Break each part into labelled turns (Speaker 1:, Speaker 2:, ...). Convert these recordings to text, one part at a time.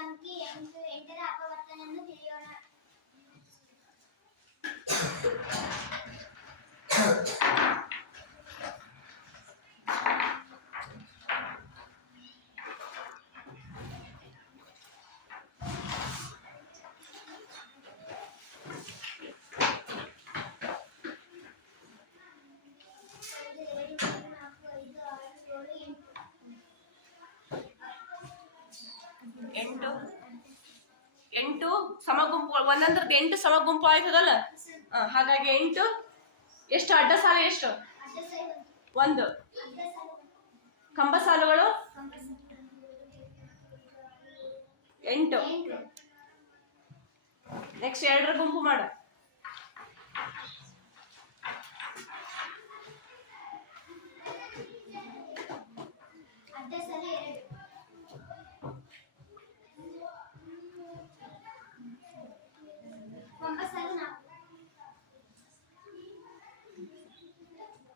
Speaker 1: ಅಂಕಿ ಎಂಟು ಎಂಟರ ಅಪವರ್ತನವನ್ನು ತಿಳಿಯೋಣ ಒಂದು, ಎರಡು, ಮೂರು, ನಾಲ್ಕು, ಐದು, ಆರು, ಏಳು, ಎಂಟು.
Speaker 2: ಎಂಟು ಸಮಗುಂಪು ಒಂದೊಂದ್ರದ್ದು ಎಂಟು ಸಮಗುಂಪು ಆಯ್ತದಲ್ಲ? ಆ, ಹಾಗಾಗಿ ಎಂಟು. ಎಷ್ಟು? ಅಡ್ಡ ಸಾಲ ಎಷ್ಟು? ಒಂದು. ಕಂಬ ಸಾಲುಗಳು? ಎಂಟು. ನೆಕ್ಸ್ಟ್ ಎರಡರ ಗುಂಪು ಮಾಡು.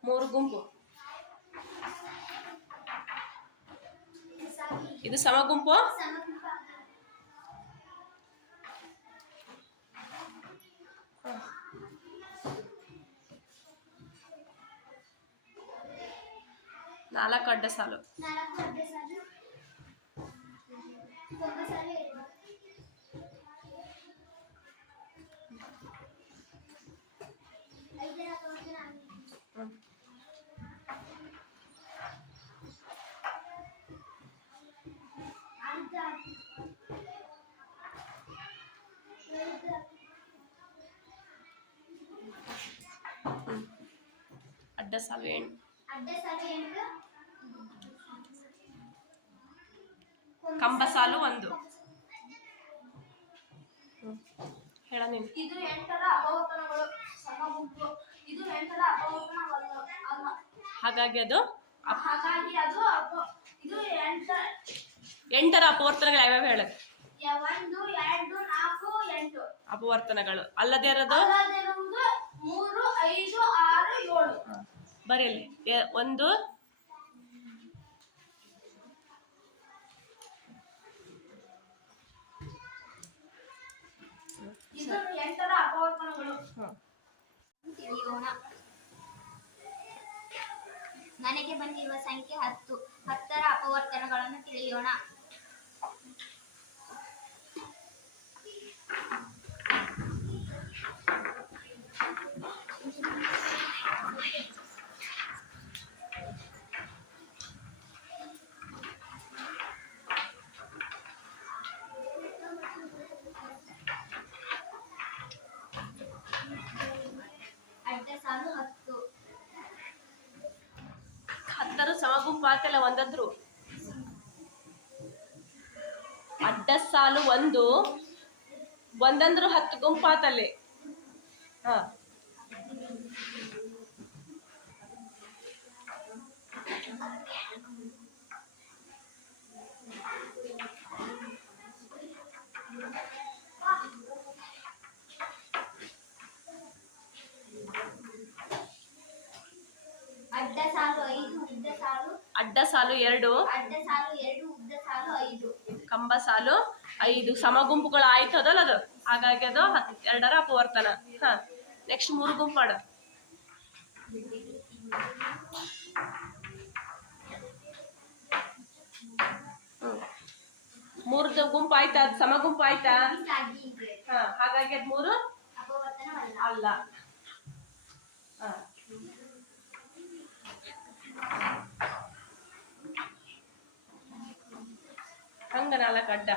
Speaker 2: ಮೂರು ಗುಂಪು
Speaker 1: ಸಾಲು
Speaker 2: ಇದು ಸಮಗುಂಪು
Speaker 1: ಸಮಗುಂಪ
Speaker 2: ನಾಲ್ಕು ಅಡ್ಡ ಸಾಲು
Speaker 1: ಅಡ್ಡ ಸಾಲು
Speaker 2: ಎಂಟು ಕಂಬ ಸಾಲು ಒಂದು. ಹೇಳ ನೀನು.
Speaker 3: ಇದು ಎಂಟರ ಅಪವರ್ತನಗಳು. ಸಮಗುಂಪು ಇದು ಎಂಟರ ಅಪವರ್ತನವಲ್ಲ. ಅಲ್ಲ.
Speaker 2: ಹಾಗಾಗಿ ಅದು
Speaker 3: ಹಾಗಾಗಿ ಅದು ಇದು ಎಂಟ
Speaker 2: ಎಂಟರ ಅಪವರ್ತನಗಳು ಯಾವ್ಯಾವ ಹೇಳ.
Speaker 3: ಯ- ಒಂದು ಎರಡು ನಾಲ್ಕು ಎಂಟು.
Speaker 2: ಅಪವರ್ತನಗಳು. ಅಲ್ಲದೆ ಇರೋದು?
Speaker 3: ಮೂರು ಐದು ಆರು ಏಳು.
Speaker 2: ಬರೀಲಿ. ಒಂದು.
Speaker 1: ನನಗೆ ಬಂದಿರುವ ಸಂಖ್ಯೆ ಹತ್ತು. ಹತ್ತರ ಅಪವರ್ತನಗಳನ್ನು ತಿಳಿಯೋಣ ಅಡ್ಡ ಸಾಲು ಹತ್ತು
Speaker 2: ಹತ್ತರ ಸಮಗುಂಪು ಆತಲ್ಲ ಒಂದಂದ್ರು. ಅಡ್ಡ ಸಾಲು ಒಂದು ಒಂದಂದ್ರು ಹತ್ತು ಗುಂಪು ಆತಲ್ಲಿ ಹಾ.
Speaker 1: ಅಡ್ಡ ಸಾಲು ಐದು ಉದ್ದ ಸಾಲು
Speaker 2: ಅಡ್ಡ ಸಾಲು ಎರಡು.
Speaker 1: ಅಡ್ಡ ಸಾಲು ಎರಡು ಉದ್ದ ಸಾಲು ಐದು.
Speaker 2: ಕಂಬ ಸಾಲು ಐದು. ಸಮಗುಂಪುಗಳು ಆಯ್ತು ಅದಲ್ಲ ಅದು? ಹಾಗಾಗಿ ಅದು ಎರಡರ ಅಪವರ್ತನ. ಹಾ. ನೆಕ್ಸ್ಟ್ ಮೂರು ಗುಂಪು ಮಾಡು. ಮೂರ್ದು ಗುಂಪು ಆಯ್ತಾ? ಅದು ಸಮಗುಂಪು ಆಯ್ತಾ? ಹಾ. ಹಾಗಾಗಿ ಅದ್ ಮೂರು? ಅಲ್ಲ. ಹಾ. ಹಂಗ ನಾಲ್ಕು ಅಡ್ಡ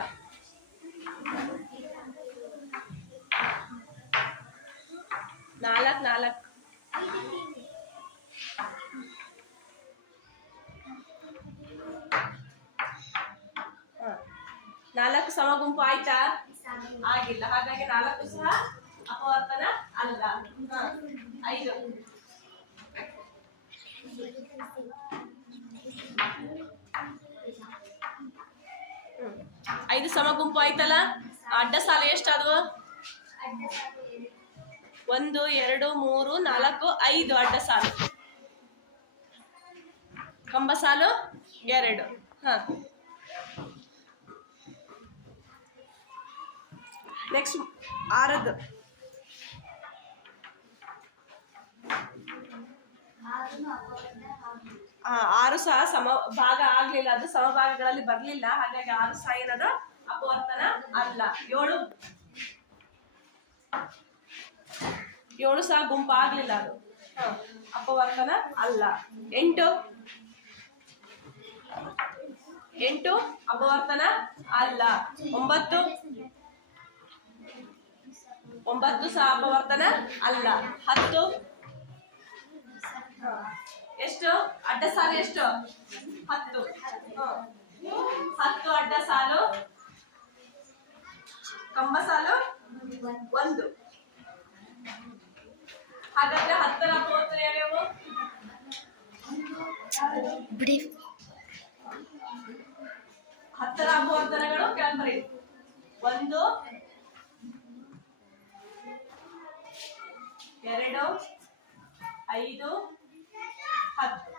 Speaker 2: ನಾಲ್ಕು ನಾಲ್ಕು ಹಾ. ನಾಲ್ಕು ಸಮಗುಂಪು ಆಯ್ತಾ ಆಗಿಲ್ಲ ಹಾಗಾಗಿ ನಾಲ್ಕು ಸಹ ಅಪವರ್ತನ ಅಲ್ಲ ಹಾ. ಐದು ಹ್ಮ್. ಐದು ಸಮಗುಂಪು ಆಯ್ತಲ್ಲ? ಅಡ್ಡ ಸಾಲ ಎಷ್ಟಾದವು? ಒಂದು ಎರಡು ಮೂರು ನಾಲ್ಕು ಐದು ಅಡ್ಡ ಸಾಲು. ಕಂಬ ಸಾಲು ಎರಡು. ಹ. ನೆಕ್ಸ್ಟ್ ಆರದ್ದು. ಆರು ಸಹ ಸಮ ಭಾಗ ಆಗ್ಲಿಲ್ಲ. ಅದು ಸಮಭಾಗಗಳಲ್ಲಿ ಬರ್ಲಿಲ್ಲ. ಹಾಗಾಗಿ ಆರು ಸಹ ಏನದ? ಅಪವರ್ತನ ಅಲ್ಲ. ಏಳು. ಏಳು ಸಹ ಗುಂಪಾಗ್ಲಿಲ್ಲ ಅದು. ಅಪವರ್ತನ ಅಲ್ಲ. ಎಂಟು. ಎಂಟು. ಅಪವರ್ತನ ಅಲ್ಲ. ಒಂಬತ್ತು. ಒಂಬತ್ತು ಸಹ ಅಪವರ್ತನ ಅಲ್ಲ. ಹತ್ತು. ಎಷ್ಟು? ಅಡ್ಡ ಸಾಲು ಎಷ್ಟು? ಹತ್ತು. ಹತ್ತು ಅಡ್ಡ ಸಾಲು ಕಂಬಸಾಲ ಒಂದು. ಹಾಗಾದ್ರೆ ಹತ್ತರ ಮೂವತ್ತು ಯಾವ್ಯಾವು? ಹತ್ತರ ಅಭ್ಯರ್ಥನಗಳು ಕೆಳಂಬರಿ. ಒಂದು. ಎರಡು. ಐದು. ಹತ್ತು.